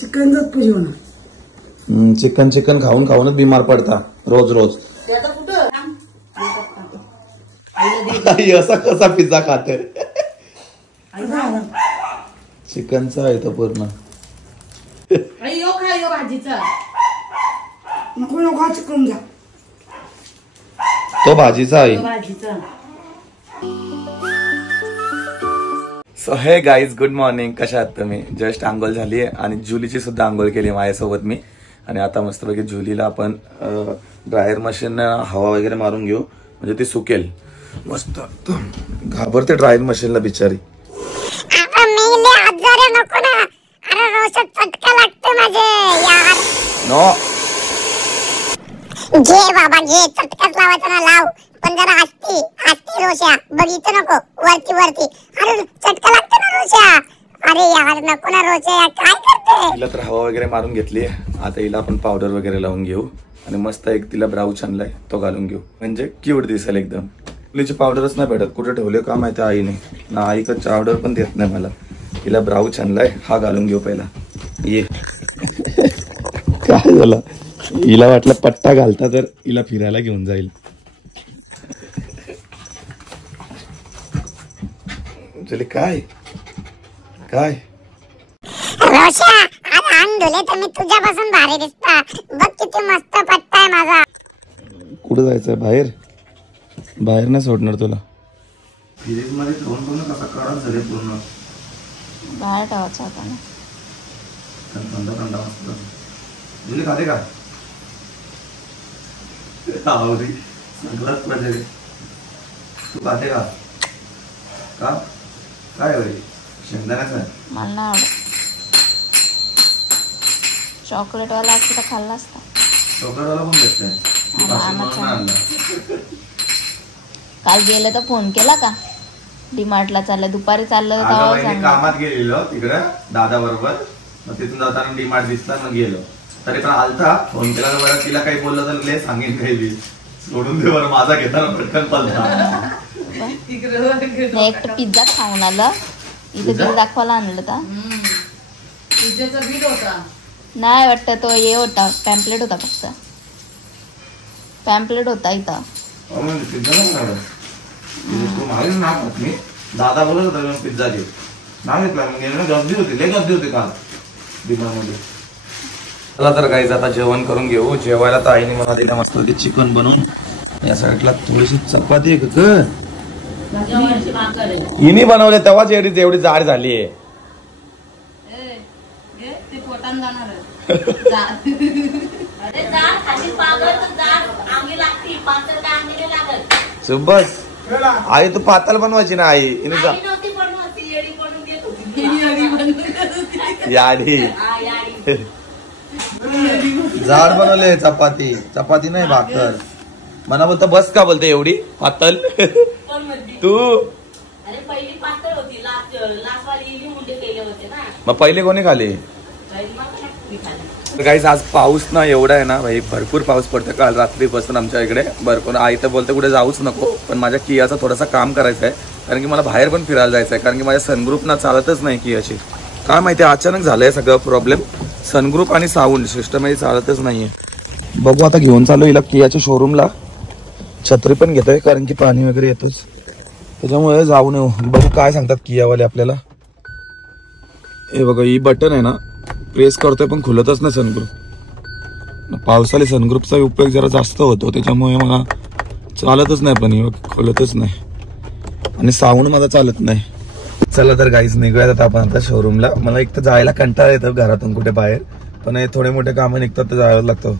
Chicken chicken खाऊन खाऊनच बिमार पडता रोज रोज. असा कसा पिझ्झा खाते चिकनचा आहे तो पूर्ण. तो भाजीचा आहे. सो हे गाईज गुड मॉर्निंग. कशा आहात तुम्ही? जस्ट आंघोळ झाली आहे आणि जुलीची सुद्धा आंघोळ केली माझ्यासोबत मी. आणि आता मस्तपैकी जुलीला आपण ड्रायर मशीन हवा वगैरे मारून घेऊ म्हणजे ती सुकेल मस्त. घाबरते ड्रायर मशीनला बिचारी. नो घे बाबा घे, चटकाच लावायचा ना लाव, पण जरा आस्ती आस्ती रोशा बघितलं नको वरती वरती. अरे चटका लागतो ना रोशा. अरे यार नको ना रोशा, काय करते? तिला तर हवा वगैरे मारून घेतली. आता हिला आपण पावडर वगैरे लावून घेऊ आणि मस्त एक तिला ब्राऊच आणलाय तो घालून घेऊ म्हणजे क्यूट दिसेल एकदम. मुलीची पावडरच नाही भेटत, कुठे ठेवले का माहिती आईने ना. आई का पावडर पण देत नाही मला. तिला ब्राऊच आणलाय हा घालून घेऊ पहिला. ये काय झालं? हिला वाटलं पट्टा घालता तर हिला फिरायला घेऊन जाईल. चले काय काय रोशा, आज अंग धुले तर मी तुझ्यापासून भारी दिसता. बघ किती मस्त पट्टा आहे माझा. कुठं जायचंय? बाहेर बाहेर नाही सोडणार तुला. फ्रीज मध्ये ठेवून पण कसा कडक झाले पूर्ण. बाहेर ठेवायचं होता ना. थंड थंड मस्त. जुली खाते का? आवडी सगळंच मजा रे. तू खाते का? का काय होईल? शेंगदाण्याचं आहे. मला नाही आवडत. चॉकलेटवाला असतं तर खाल्ला असता. चॉकलेटवाला पण भेटतंय. काल गेलं तर फोन केला का? डीमार्टला चाललं, दुपारी चाललं कामात गेलेलो तिकडे दादा बरोबर. मग तिथून जाताना डीमार्ट दिसला मग गेलो. तरी पण आलता फोन केला तर बरं तिला काही बोललं तर ले सांगेन काही सोडून दे बरं. माझा घेताना पटकन पलता. एक तर पिझ्झा खाऊन आलं इथे बिल दाखवायला आणलं तर नाही वाटतं. तो हे होता पॅम्पलेट होता, फक्त पॅम्पलेट होता इथं. दादा बोलत होता पिझ्झा घेऊ नाही घेतला. गर्दी होती, लय गर्दी होती काल डिमांडमध्ये. चला तर काहीच आता जेवण करून घेऊ. जेवायला तर आईने मला दिला मस्त चिकन बनवून. या साईडला थोडीशी चपाती आहे का हिने बनवले तेव्हाच एवढी जाड झाली आहे. सुबस आई तू पातळ बनवायची ना आई. याडी जाड बनवले. चपाती चपाती नाही भाकर. मना बोलता बस का बोलते एवढी पातळ तू. मग पहिले कोणी खाली? गाईस आज पाऊस ना एवढा आहे ना भाई, भरपूर पाऊस पडतो काल रात्रीपासून आमच्या इकडे. भरपूर आई तर बोलते कुठे जाऊच नको, पण माझ्या कियाचा थोडासा काम करायचं आहे कारण की मला बाहेर पण फिरायला जायचं आहे. कारण की माझ्या सनग्रुप ना चालतच नाही कियाची. काय माहिती अचानक झालंय सगळं प्रॉब्लेम. सनग्रुप आणि साऊंड सिस्टम चालतच नाहीये. बघू आता घेऊन चालू हिला कियाच्या शोरूमला. छत्री पण घेतोय कारण की पाणी वगैरे येतोच, त्याच्यामुळे जाऊन येऊ. बघू काय सांगतात कियावाले आपल्याला. हे बघा ही बटन आहे ना, प्रेस करतोय पण खुलतच नाही सनग्रुप. पावसाळी सनग्रुपचा उपयोग जरा जास्त होतो त्याच्यामुळे मला चालतच नाही, पण खुलतच नाही आणि साऊंड माझा चालत नाही. चला तर गाईज निघूयात आता आपण आता शोरूमला. मला एक तर जायला कंटाळा येतो घरातून कुठे बाहेर, पण हे थोडे मोठे कामं निघतात तर जायला लागतं.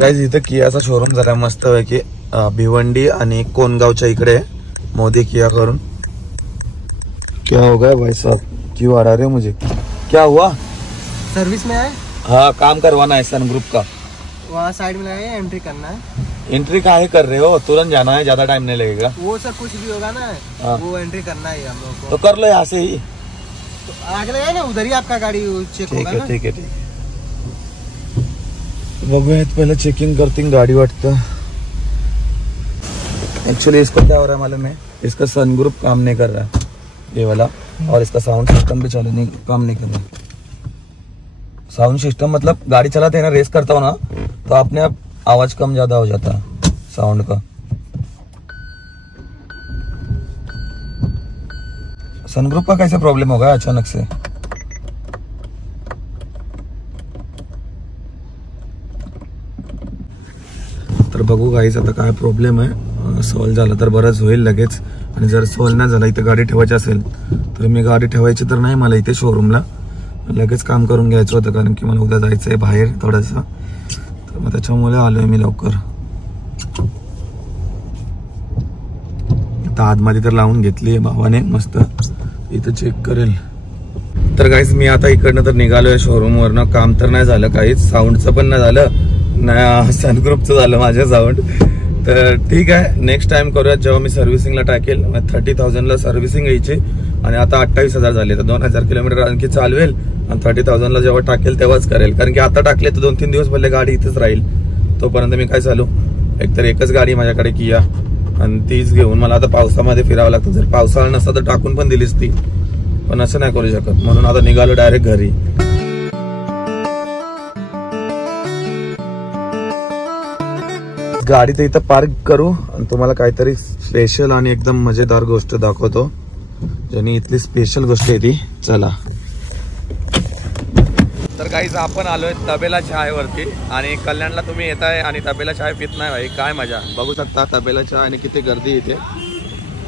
गाईज इथं कियाचा शोरूम जरा मस्त आहे की भिवंडी आणि कोणगावच्या इकडे मोदी किया करून. क्या हो गया भाई साहब, क्यों आ रहे हो मुझे? क्या हुआ? सर्विस में आए? हाँ काम करवाना है सन ग्रुप का. वहाँ साइड में लगे एंट्री करना है. एंट्री काहे कर रहे हो? तुरंत जाना है, ज्यादा टाइम नहीं लगेगा. वो सर कुछ भी होगा ना वो एंट्री करना है हम लोग को. तो कर लो यहाँ से ही. तो आगे लगा ना उधर ही आपका गाड़ी चेक होगा ना. ठीक है. बघूयात पहिलं चेकिंग करतील गाडी वाटतं. एक्चुअली इसको क्या हो रहा है मालूम है, इसका सनग्रुप काम नहीं कर रहा है ये वाला, और इसका साउंड सिस्टम भी काम नहीं कर रहा। साउंड सिस्टम मतलब गाड़ी चलाते हैं ना, रेस करता हो ना, तो अपने आप आवाज कम ज्यादा हो जाता है साउंड का। सनग्रुप का कैसे प्रॉब्लम होगा अचानक से? तर बघू गाईच आता काय प्रॉब्लेम आहे, सॉल्व झाला तर बरंच होईल लगेच, आणि जर सॉल्व नाही झाला इथे गाडी ठेवायची असेल तर मी गाडी ठेवायची तर नाही मला इथे शोरूमला, लगेच काम करून घ्यायचं होतं कारण की मला उद्या जायचं आहे बाहेर थोडंसं, तर मग त्याच्यामुळे आलोय मी लवकर। आता आतमध्ये तर लावून घेतली भावाने मस्त, इथं चेक करेल। तर गाईस मी आता इकडनं तर निघालोय शोरूम वरनं, काम तर नाही झालं काहीच, साऊंडचं पण नाही झालं ना सनग्रुपचं झालं माझ्या साऊंड, तर ठीक आहे नेक्स्ट टाइम करूयात जेव्हा मी सर्व्हिसिंगला टाकेल। 30,000ला सर्व्हिसिंग यायची आणि आता 28,000 झाले, तर 2,000 किलोमीटर आणखी चालवेल आणि 30,000ला जेव्हा टाकेल तेव्हाच करेल, कारण की आता टाकले तर 2-3 दिवस भले गाडी इथेच राहील, तोपर्यंत मी काय चालू, एकतर एकच गाडी माझ्याकडे किया आणि तीच घेऊन मला आता पावसामध्ये फिरावं लागतं, जर पावसाळा नसता तर टाकून पण दिलीच ती, पण असं नाही करू शकत, म्हणून आता निघालो डायरेक्ट घरी। गाडी तर इथं पार्क करू आणि तुम्हाला काहीतरी स्पेशल आणि एकदम मजेदार गोष्ट दाखवतो, ज्यानी इथली स्पेशल गोष्ट आहे ती, चला। तर गाईज आपण आलोय तबेला चाय वरती, आणि कल्याणला तुम्ही येताय आणि तबेला चाय पित नाही भाई, काय मजा, बघू शकता तबेला चाय आणि किती गर्दी इथे,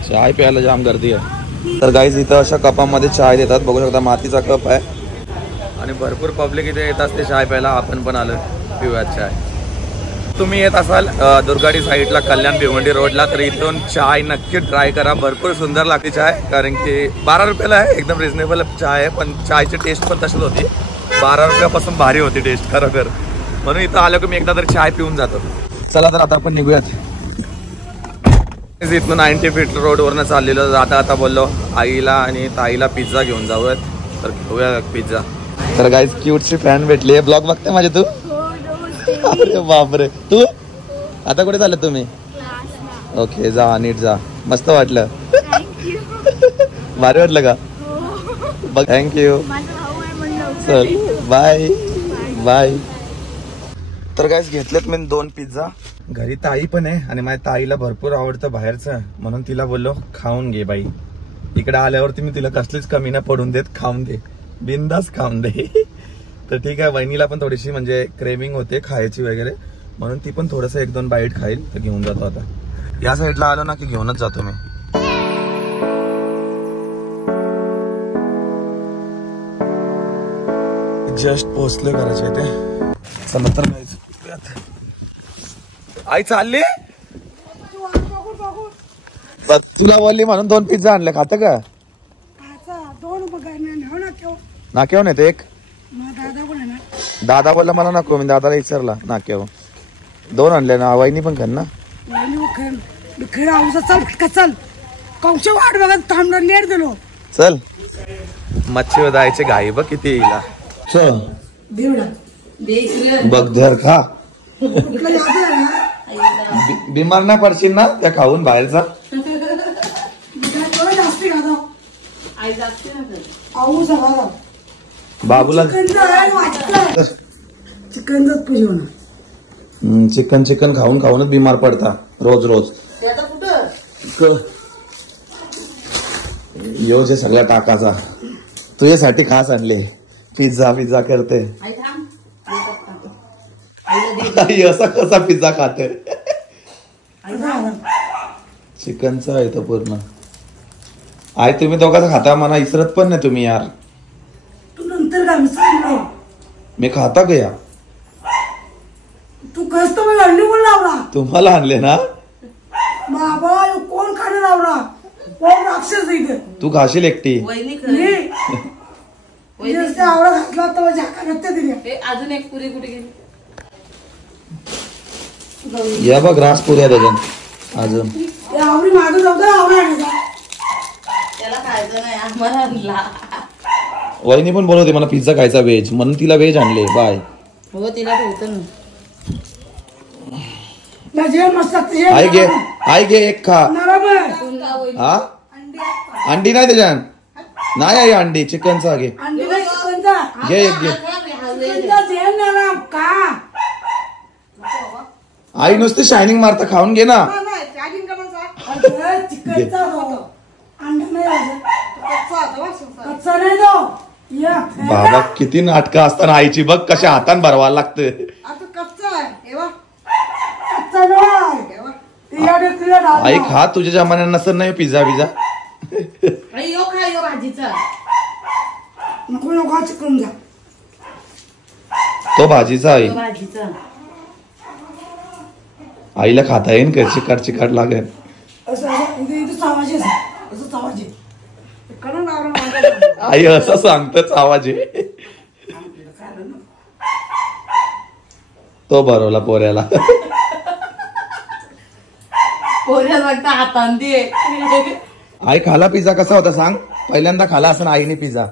चाय प्यायला जाम गर्दी आहे। तर गाईज इथं अशा कपामध्ये चाय देतात, बघू शकता मातीचा कप आहे आणि भरपूर पब्लिक इथे येत असते चाय प्यायला, आपण पण आलोय पिऊयात चाय। तुम्ही येत असाल दुर्गाडी साईडला कल्याण भिवंडी रोडला तर इथून चाय नक्की ट्राय करा, भरपूर सुंदर लागते चाय, कारण की 12 रुपयाला आहे, एकदम रिजनेबल चाय आहे, पण चायची टेस्ट पण तशीच होती, 12 रुपयापासून भारी होती टेस्ट खरोखर, म्हणून इथं आलो की मी एकदा तरी चाय पिऊन जातो। चला तर आता आपण निघूयात। इथून 90 फीट रोडवरनं चाललेलो, जाता आता बोललो आईला आणि ताईला पिझ्झा घेऊन जाऊयात, तर घेऊया पिझ्झा। तर गाईज क्यूटची फॅन भेटली, ब्लॉग बघते माझे तू? अरे बापरे, तू आता कुठे चालत तुम्ही? ओके जा, नीट जा, मस्त वाटलं, भारी वाटलं का? थँक्यू, चल बाय बाय। तर गाईस घेतलेत मी 2 पिझ्झा, घरी ताई पण आहे आणि माझ्या ताईला भरपूर आवडतं बाहेरचं, म्हणून तिला बोललो खाऊन घे बाई, इकडे आल्यावरती मी तिला कसलीच कमी नाही पडून देत, खाऊन दे बिंदास खाऊन दे। तर ठीक आहे, वहिनीला पण थोडीशी म्हणजे क्रेविंग होते खायची वगैरे, म्हणून ती पण थोडंसं 1-2 बाईट खाईल, तर घेऊन जातो आता। या साईडला आलो ना की घेऊनच जातो मी। जस्ट पोहोचले करायचे ते, चला तर आई चालली, तुला बोलली म्हणून 2 पिझ्झा आणले, खातं का? नाक्यावर नाही ते एक, दादा बोलला मला नको, मी दादाला विचारला नाक्यावर, 2 आणले ना, वहिनी पण खान ना, चल मच्छी जायचे घाई बघ किती येईल, चल बघ धर खा, बिमार नाही पडशील ना त्या खाऊन बाहेरचा, बाबूला चिकन खाऊन खाऊनच बिमार पडता रोज रोज, यो जे सगळ्या टाकाचा तुझ्यासाठी खास आणले, पिझ्झा करते, असा कसा पिझ्झा खाते, चिकनचा आहे तो पूर्ण, आई तुम्ही दोघांचा खाता, मला इसरत पण नाही तुम्ही यार, मी खाता गया, तू कसतो मी अंडी कोण लावला, तुम्हाला आणले ना बाबा, कोण खाणे लावला, कोण राक्षस इथे, तू खाशील एकटी, आवडा घातला तर झाका नसते दिली, अजून एक पुरी कुठे गेली, या बघ ग्रास पुऱ्या त्याच्यात अजून, आवडी मागं जाऊ, आवडा आणायचा, त्याला खायचं नाही आम्हाला आणला, वहिनी पण बोलवते मला पिझ्झा खायचा व्हेज, म्हणून तिला व्हेज आणले, बाय, हो तिला ठेवतो ना, जेवण मस्त आई घे आई घे एक खा. नरम हा अंडी नाही त्याच्यात नाही आई अंडी चिकनचा घे अंडी नाही चिकनचा घे एक घे. चिकनचा दे नरम का आई नुसती शायनिंग मारता खाऊन घे ना. अरे चिकनचा दो अंडा नाही कच्चा नाही दो या बाबा किती नाटकं असताना आईची बघ कशा हातान भरवायला लागतं. कच्चा नाही या डेकरीला डाल आई खा तुझ्या जमान्यात नसत नाही पिझ्झा बिझा. नको नको चिकनचा तो भाजीचा आई आईला खाता येईन का चिकट चिकट लागेल. असं असं इथे चावायचे असं चावायचे आई असं सांगतच आवाज आहे. तो भरवला पोऱ्याला. आई खाला पिझ्झा कसा होता सांग. पहिल्यांदा खाला असं आईने पिझ्झा.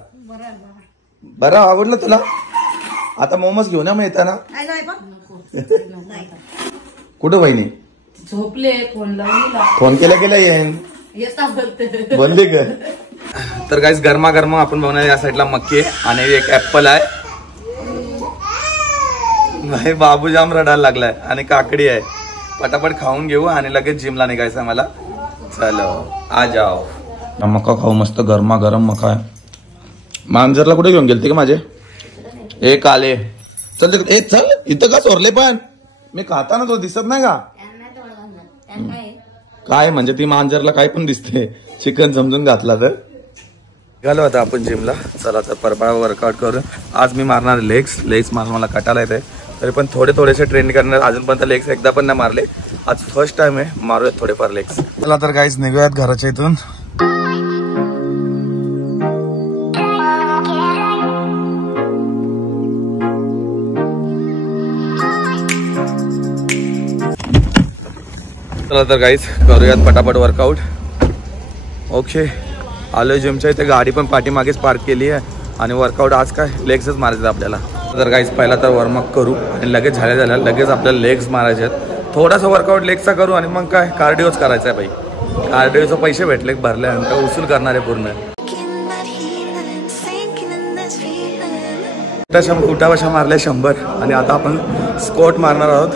बरं आवडलं तुला. आता मोमोज घेऊन या मग येताना. कुठं बहिणी झोपले फोन लावून फोन केला येईन बोलली ग. तर गाईस गरमा आपण बघणार या साईडला मक्की आहे आणि एक ऍपल आहे. नाही बाबू जाम रडायला लागलाय आणि काकडी आहे. पटापट खाऊन घेऊ आणि लगेच जिमला निघायचं मला. चलो आ जाओ. मका खाऊ मस्त गरम मका आहे. मांजरला कुठे घेऊन गेलते का माझे एक आले. चल ए चल इथं का सोरले पण मी खाताना तो दिसत नाही का काय म्हणजे ती मांजरला काय पण दिसते. चिकन समजून घातला तर घालो आता आपण जिमला. चला तर परबा वर्कआउट करू. आज मी मारणार लेग्स मारून मला कटायला येते तरी पण थोडेसे ट्रेन करणार. अजूनपर्यंत लेग्स एकदा पण नाही मारले. आज फर्स्ट टाइम आहे मारूयात थोडेफार लेग्स. चला तर गाईस निघूयात घराच्या इथून. चला तर गाईस करूयात पटापट वर्कआउट. ओके आलोय जिमच्या इथे. गाडी पण पाठीमागेच पार्क केली आहे आणि वर्कआउट आज काय लेग्सच मारायचं आपल्याला. तर गाईस पहिला तर वॉर्मअप करू आणि लगेच झाल्या लगेच आपल्याला लेग्स मारायचे आहेत. थोडासा वर्कआउट लेगचा करू आणि मग काय कार्डिओच करायचा आहे भाई. कार्डिओचे पैसे भेटले भरल्यानंतर उसूल करणार आहे पूर्ण. उठाबशा मारल्या 100 आणि आता आपण स्क्वॉट मारणार आहोत.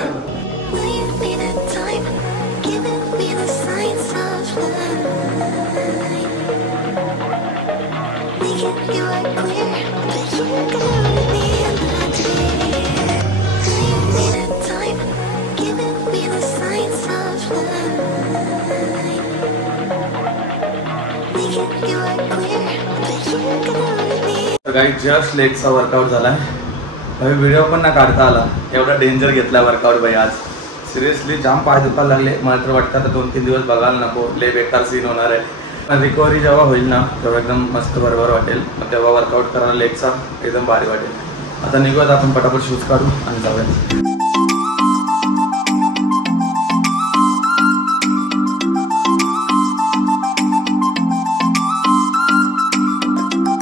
जस्ट लेगचा वर्कआउट झालाय. व्हिडिओ पण ना काढता आला. एवढा डेंजर घेतला वर्कआउट भाई आज. सिरियसली जाम पाय दुखायला लागले. मला तर वाटतं आता 2-3 दिवस बघायला नको. लय बेकार सीन होणार आहे. पण रिकव्हरी जेव्हा होईल ना तेव्हा एकदम मस्त बरोबर वाटेल. मग तेव्हा वर्कआउट करायला लेगचा एकदम भारी वाटेल. आता निघूयात आपण पटापट शूज काढू आणि जाऊयात.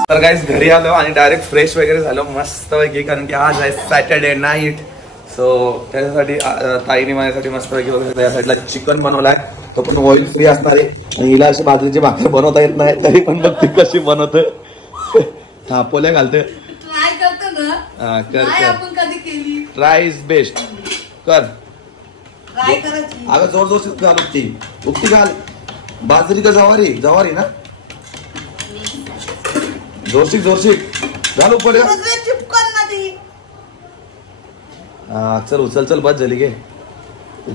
तर गाईस घरी आलो आणि डायरेक्ट फ्रेश वगैरे झालो मस्त पैकी. कारण की आज आहे सॅटर्डे नाईट. सो त्याच्यासाठी ताईने माझ्यासाठी मस्त पैकी वगैरे या साईडला चिकन बनवलाय. तो पण ऑइल फ्री असणार आहे. आणि हिला अशी बाजरीची भाकर बनवता येत नाही तरी पण बघ ती कशी बनवत. हा पोल्या घालते. ट्राय करतो ना. हा कर आपण कधी केली. Try is best. कर ट्राय करायची. अगं जोर जोर घाल. उक्ती घाल. बाजरी का जवारी ना. जोरशीक घालू पडेल. हा चल चल बस झाली घे.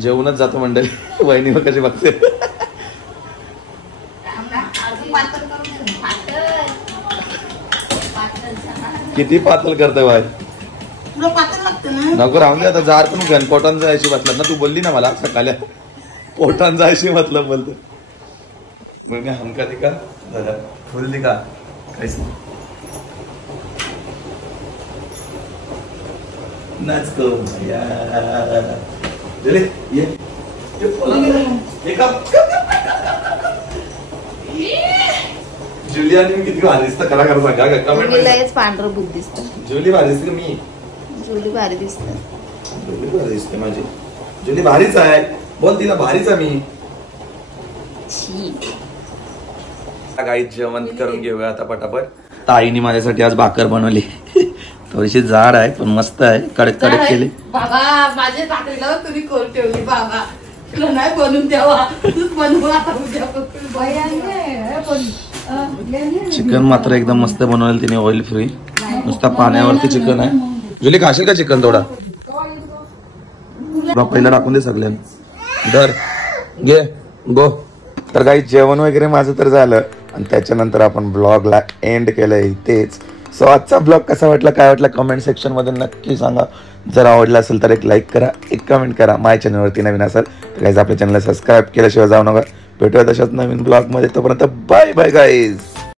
जेवणच जातो मंडळी. वहिनी कशी बघते. किती पातळ करते बाय. नको राहून दे आता. जार पण घेऊन पोटांचा जायची म्हटलं ना. तू बोलली ना मला सकाळी पोटांचा जायची म्हटलं बोलतो. मग हमका दिका फुल दिका काहीच नाही. नाच करू जुलियाने मी किती भारी दिसतं करा सांगा कमेंट लयच पांढरं बुद्ध दिसत. जुली भारी दिसते. मी जुली भारी दिसत. जुली भारी दिसते माझी. जुली भारीच आहे. बोल तिला भारीच आहे मी. छी. गाईत जेवण करून घेऊया आता पटापट. ताईने माझ्यासाठी आज भाकर बनवली. थोडीशी जाड आहे पण मस्त आहे, कडक कडक केली. बाबा माझ्या भाकरीला तुम्ही कोल ठेवली बाबा, तुला नाही बनवून द्यावा, तूच बनवू आता उद्यापासून. चिकन मात्र एकदम मस्त बनवलं तिने, ऑइल फ्री, नुसता पाण्यावरती चिकन आहे. जुली खाशील का चिकन थोडा? पहिला टाकून दे सगळ्यांना. धर घे गो. तर काही जेवण वगैरे माझं तर झालं आणि त्याच्यानंतर आपण ब्लॉगला एंड केलंय इथेच. सो आजचा ब्लॉग कसा वाटला, काय वाटला कमेंट सेक्शन मध्ये नक्की सांगा. जर आवडला असेल तर एक लाईक करा, एक कमेंट करा. माझ्या चॅनलवरती नवीन असेल तर गाईज आपल्या चॅनलला सबस्क्राईब केल्याशिवाय जाऊ नका. भेटूया तशाच नवीन ब्लॉग मध्ये. तोपर्यंत बाय बाय गाईज.